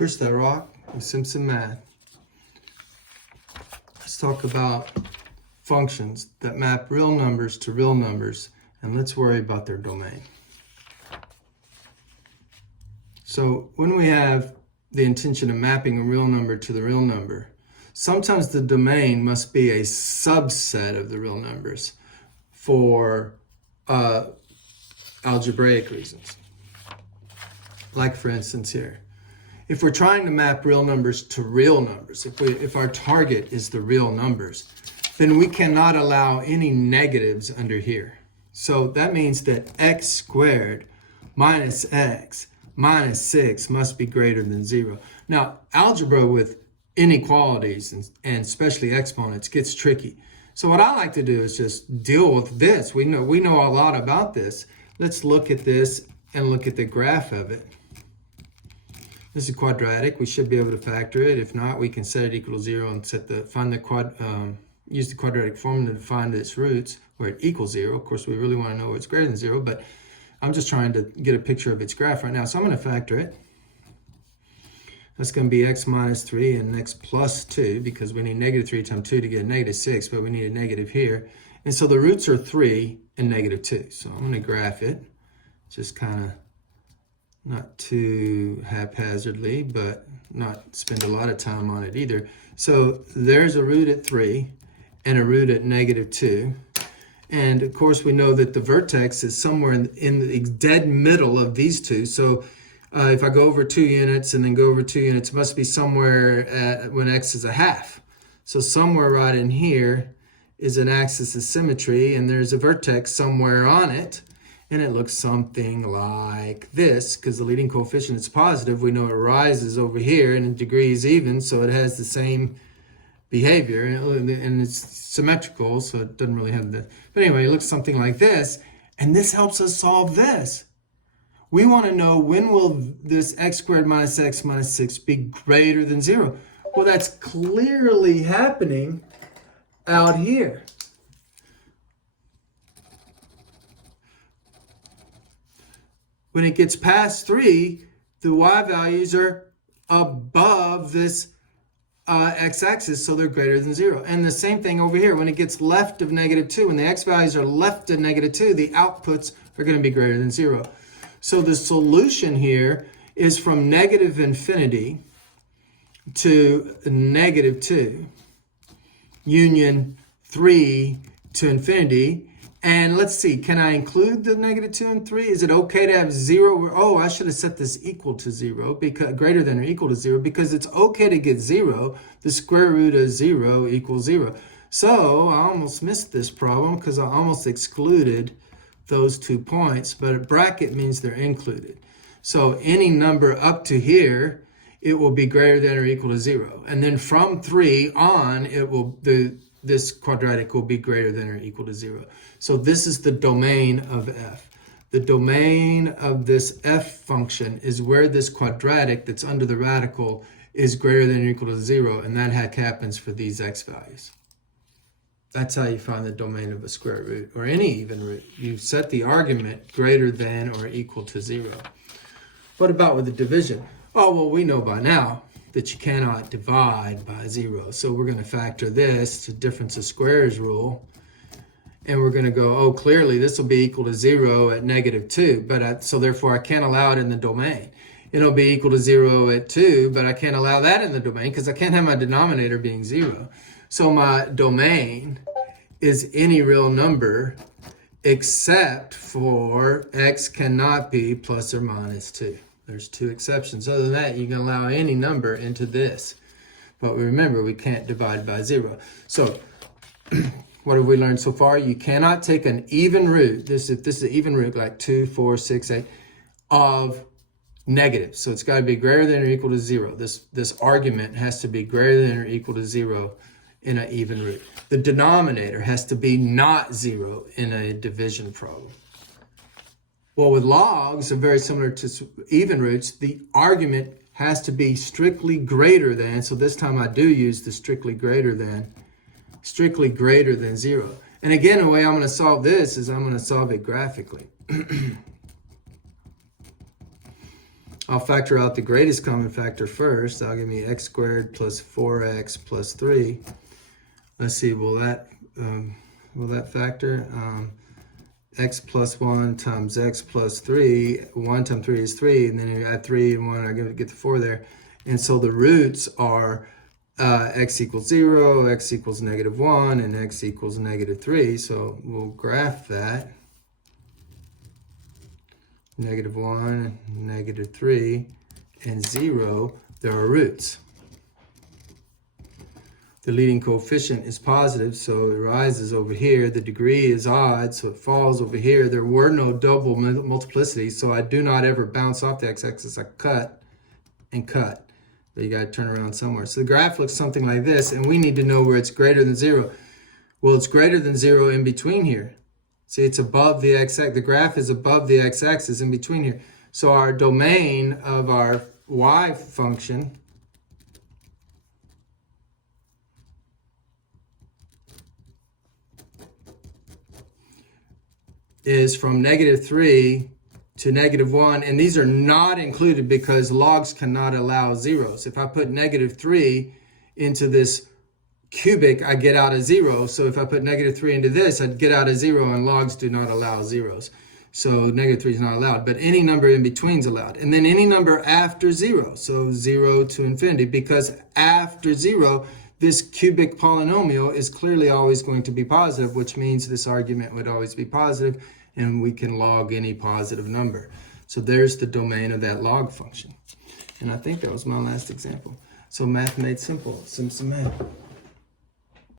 Push that rock with Simpson Math. Let's talk about functions that map real numbers to real numbers, and let's worry about their domain. So when we have the intention of mapping a real number to the real number, sometimes the domain must be a subset of the real numbers for algebraic reasons. Like for instance here, if we're trying to map real numbers to real numbers, if our target is the real numbers, then we cannot allow any negatives under here. So that means that x squared minus x minus 6 must be greater than 0. Now, algebra with inequalities and especially exponents gets tricky. So what I like to do is just deal with this. We know a lot about this. Let's look at this and look at the graph of it. This is quadratic. We should be able to factor it. If not, we can set it equal to 0 and use the quadratic formula to find its roots where it equals 0. Of course, we really want to know where it's greater than 0, but I'm just trying to get a picture of its graph right now. So I'm going to factor it. That's going to be x minus 3 and x plus 2 because we need negative 3 times 2 to get negative 6, but we need a negative here. And so the roots are 3 and negative 2. So I'm going to graph it, just kind of not too haphazardly, but not spend a lot of time on it either. So there's a root at 3 and a root at negative 2. And of course, we know that the vertex is somewhere in the dead middle of these two. So if I go over 2 units and then go over 2 units, it must be somewhere when x is a half. So somewhere right in here is an axis of symmetry, and there's a vertex somewhere on it. And it looks something like this, because the leading coefficient is positive. We know it rises over here and in degrees even, so it has the same behavior, and it's symmetrical, so it doesn't really have that. But anyway, it looks something like this, and this helps us solve this. We want to know, when will this x squared minus x minus 6 be greater than 0? Well, that's clearly happening out here. When it gets past 3, the y values are above this x-axis, so they're greater than 0. And the same thing over here. When it gets left of negative 2, when the x values are left of negative 2, the outputs are going to be greater than 0. So the solution here is from negative infinity to negative 2, union 3 to infinity. And let's see, can I include the negative 2 and 3? Is it okay to have 0? Oh, I should have set this equal to 0, because greater than or equal to 0, because it's okay to get 0. The square root of 0 equals 0. So I almost missed this problem because I almost excluded those 2 points, but a bracket means they're included. So any number up to here, it will be greater than or equal to 0. And then from 3 on, this quadratic will be greater than or equal to 0. So this is the domain of f. The domain of this f function is where this quadratic that's under the radical is greater than or equal to 0, and that happens for these x values. That's how you find the domain of a square root, or any even root. You set the argument greater than or equal to 0. What about with the division? Oh, well, we know by now that you cannot divide by 0. So we're going to factor this to difference of squares rule. And we're going to go, oh, clearly this will be equal to 0 at negative 2. So therefore I can't allow it in the domain. It'll be equal to 0 at 2, but I can't allow that in the domain because I can't have my denominator being 0. So my domain is any real number except for x cannot be plus or minus 2. There's 2 exceptions. Other than that, you can allow any number into this. But remember, we can't divide by 0. So what have we learned so far? You cannot take an even root, if this is an even root, like 2, 4, 6, 8, of negative. So it's got to be greater than or equal to 0. This argument has to be greater than or equal to 0 in an even root. The denominator has to be not 0 in a division problem. Well, with logs, are very similar to even roots, the argument has to be strictly greater than, so this time I do use the strictly greater than 0. And again, the way I'm going to solve this is I'm going to solve it graphically. I'll factor out the greatest common factor first. That'll give me x squared plus 4x plus 3. Let's see, will that factor? X plus 1 times x plus 3. 1 times 3 is 3, and then you add 3 and 1, I get the 4 there. And so the roots are x equals 0, x equals -1, and x equals -3. So we'll graph that. -1, -3, and 0, there are roots. The leading coefficient is positive, so it rises over here. The degree is odd, so it falls over here. There were no double multiplicities, so I do not ever bounce off the x-axis. I cut and cut. But you got to turn around somewhere. So the graph looks something like this, and we need to know where it's greater than 0. Well, it's greater than 0 in between here. See, it's above the x-axis. The graph is above the x-axis in between here. So our domain of our y function is from -3 to -1, and these are not included because logs cannot allow zeros. If I put -3 into this cubic, I get out a 0. So if I put -3 into this, I'd get out a 0, and logs do not allow zeros. So -3 is not allowed, but any number in between is allowed. And then any number after 0, so 0 to infinity, because after 0, this cubic polynomial is clearly always going to be positive, which means this argument would always be positive, and we can log any positive number. So there's the domain of that log function. And I think that was my last example. So math made simple. Simpson math.